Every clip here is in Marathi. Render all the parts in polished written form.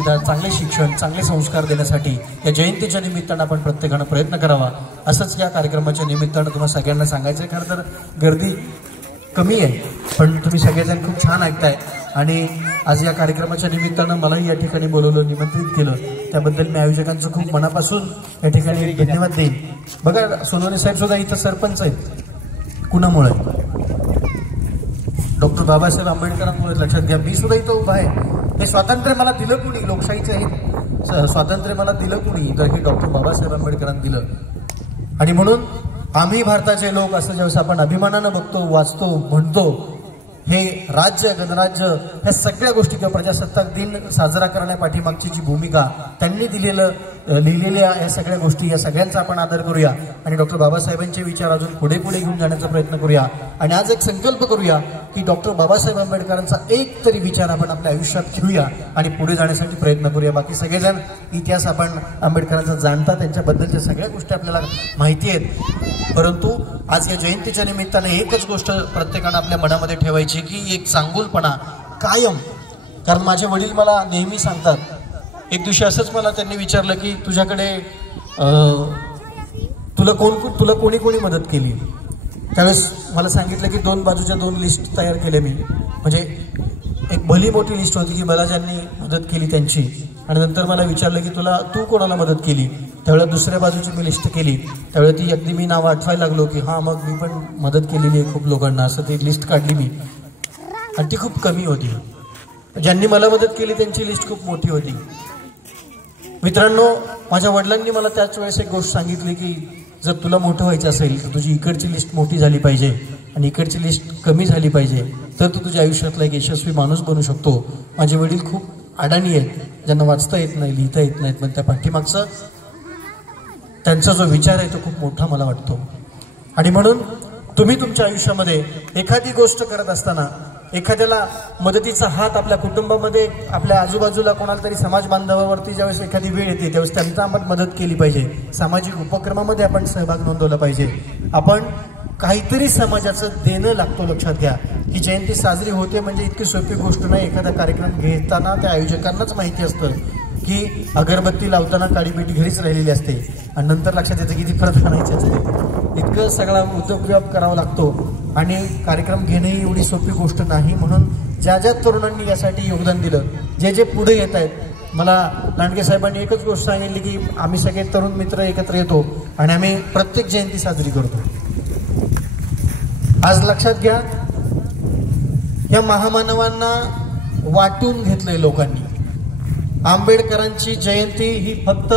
सुविधा, चांगले शिक्षण, चांगले संस्कार देण्यासाठी या जयंतीच्या निमित्तानं आपण प्रत्येकानं प्रयत्न करावा। असंच या कार्यक्रमाच्या निमित्तानं तुम्हाला सगळ्यांना सांगायचं आहे। खरं तर गर्दी कमी आहे, पण तुम्ही सगळेजण खूप छान ऐकताय आणि आज या कार्यक्रमाच्या निमित्तानं मलाही या ठिकाणी बोलवलं, निमंत्रित केलं, त्याबद्दल मी आयोजकांचं खूप मनापासून या ठिकाणी धन्यवाद देईन। बघा, सोनवणे साहेब सुद्धा इथं सरपंच आहेत, कुणामुळे? डॉक्टर बाबासाहेब आंबेडकरांमुळे। लक्षात घ्या, मी सुद्धा इथं उभा आहे। हे स्वातंत्र्य मला दिलं कुणी? लोकशाहीचं हे स्वातंत्र्य मला दिलं कुणी? तर हे डॉक्टर बाबासाहेब आंबेडकरांनी दिलं। आणि म्हणून आम्ही भारताचे लोक असं ज्यावेळेस आपण अभिमानानं बघतो, वाचतो, म्हणतो, हे राज्य, गणराज्य, ह्या सगळ्या गोष्टी किंवा प्रजासत्ताक दिन साजरा करण्यापाठीमागची जी भूमिका त्यांनी लिहिलेल्या या सगळ्या गोष्टी, या सगळ्यांचा आपण आदर करूया आणि डॉक्टर बाबासाहेबांचे विचार अजून पुढे पुढे घेऊन जाण्याचा प्रयत्न करूया। आणि आज एक संकल्प करूया की डॉक्टर बाबासाहेब आंबेडकरांचा एक तरी विचार आपण आपल्या आयुष्यात घेऊया आणि पुढे जाण्यासाठी प्रयत्न करूया। बाकी सगळेजण इतिहास आपण आंबेडकरांचा जाणता, त्यांच्याबद्दलच्या सगळ्या गोष्टी आपल्याला माहिती आहेत, परंतु आज या जयंतीच्या निमित्ताने एकच गोष्ट प्रत्येकानं आपल्या मनामध्ये ठेवायची की एक चांगुलपणा कायम। कारण माझे वडील मला नेहमी सांगतात, एक दिवशी असंच मला त्यांनी विचारलं की तुझ्याकडे तुला कोणी कोणी मदत केली? त्यावेळेस मला सांगितलं की दोन बाजूच्या दोन लिस्ट तयार केल्या मी, म्हणजे एक भली मोठी लिस्ट होती की मला ज्यांनी मदत केली त्यांची, आणि नंतर मला विचारलं की तू कोणाला मदत केली? त्यावेळेला दुसऱ्या बाजूची मी लिस्ट केली, त्यावेळेला ती अगदी मी नाव आठवायला लागलो की हां, मग मी पण मदत केलेली आहे खूप लोकांना, असं ती लिस्ट काढली मी, आणि ती खूप कमी होती। ज्यांनी मला मदत केली त्यांची लिस्ट खूप मोठी होती। मित्रांनो, माझ्या वडिलांनी मला त्याच वेळेस एक गोष्ट सांगितली की जर तुला मोठं व्हायचं असेल तर तुझी इकडची लिस्ट मोठी झाली पाहिजे आणि इकडची लिस्ट कमी झाली पाहिजे, तर तू तुझ्या आयुष्यातला एक यशस्वी माणूस बनू शकतो। माझे वडील खूप अडाणी आहेत, ज्यांना वाचता येत नाही, लिहिता येत नाहीत, पण त्या पाठीमागचा त्यांचा जो विचार आहे तो खूप मोठा मला वाटतो। आणि म्हणून तुम्ही तुमच्या आयुष्यामध्ये एखादी गोष्ट करत असताना, एखाद्याला मदतीचा हात आपल्या कुटुंबामध्ये, आपल्या आजूबाजूला कोणाला तरी समाज बांधवावरती ज्यावेळेस एखादी वेळ येते त्यावेळेस त्यांना आपण मदत केली पाहिजे। सामाजिक उपक्रमामध्ये आपण सहभाग नोंदवला पाहिजे। आपण काहीतरी समाजाचं देणं लागतो। लक्षात घ्या, ही जयंती साजरी होते म्हणजे इतकी सोपी गोष्ट नाही। एखादा कार्यक्रम घेताना त्या आयोजकांनाच माहिती असतं की अगरबत्ती लावताना काळीपेटी घरीच राहिलेली असते आणि नंतर लक्षात येतं की ती परत आणायची असते। इतकं सगळा उद्योगव्याप करावा लागतो आणि कार्यक्रम घेणे ही एवढी सोपी गोष्ट नाही। म्हणून ज्या ज्या तरुणांनी यासाठी योगदान दिलं, जे पुढे येत आहेत, मला लांडगे साहेबांनी एकच गोष्ट सांगितली की आम्ही सगळे तरुण मित्र एकत्र येतो आणि आम्ही प्रत्येक जयंती साजरी करतो। आज लक्षात घ्या, या महामानवांना वाटून घेतलंय लोकांनी। आंबेडकरांची जयंती ही फक्त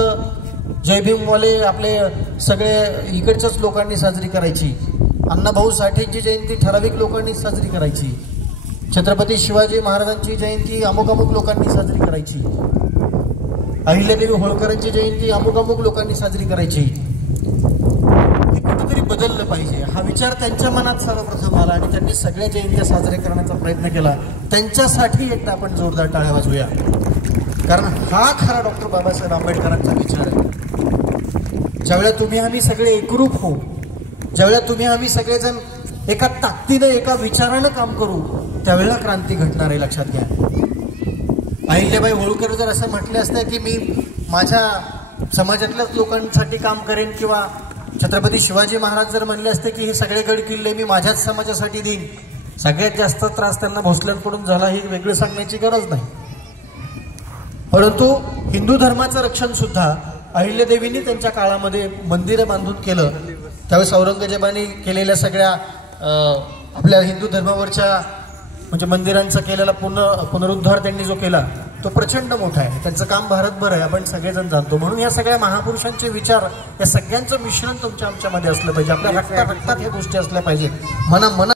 जय भीमवाले आपले सगळे इकडच्याच लोकांनी साजरी करायची। अण्णाभाऊ साठेंची जयंती ठराविक लोकांनी साजरी करायची। छत्रपती शिवाजी महाराजांची जयंती अमुक अमुक लोकांनी साजरी करायची। अहिल्यादेवी होळकरांची जयंती अमुक अमुक लोकांनी साजरी करायची। हे कुठेतरी बदललं पाहिजे, हा विचार त्यांच्या मनात सर्वप्रथम आला आणि त्यांनी सगळ्या जयंत्या साजऱ्या करण्याचा प्रयत्न केला। त्यांच्यासाठी एकदा आपण जोरदार टाळ्या वाजवूया, कारण हा खरा डॉक्टर बाबासाहेब आंबेडकरांचा विचार आहे। ज्यावेळेला तुम्ही आम्ही सगळे एकरूप होऊ, ज्यावेळेला तुम्ही आम्ही सगळेजण एका ताकदीनं, एका विचारानं काम करू, त्यावेळेला क्रांती घडणार आहे। लक्षात घ्या, अहिल्याबाई होळकर जर असं म्हटले असतं की मी माझ्या समाजातल्याच लोकांसाठी काम करेन, किंवा छत्रपती शिवाजी महाराज जर म्हणले असते की हे सगळे गड किल्ले मी माझ्याच समाजासाठी देईन, सगळ्यात जास्त त्रास त्यांना भोसल्यांकडून झाला हे वेगळं सांगण्याची गरज नाही। परंतु हिंदू धर्माचं रक्षण सुद्धा अहिल्यादेवींनी त्यांच्या काळामध्ये मंदिरं बांधून केलं। त्यावेळेस औरंगजेबाने केलेल्या सगळ्या आपल्या हिंदू धर्मावरच्या म्हणजे मंदिरांचा केलेला पुनरुद्धार त्यांनी जो केला तो प्रचंड मोठा आहे। त्यांचं काम भारतभर आहे, आपण सगळेजण जाणतो। म्हणून या सगळ्या महापुरुषांचे विचार, या सगळ्यांचं मिश्रण तुमच्या आमच्यामध्ये असलं पाहिजे। आपल्या रक्तात ह्या गोष्टी असल्या पाहिजेत, मना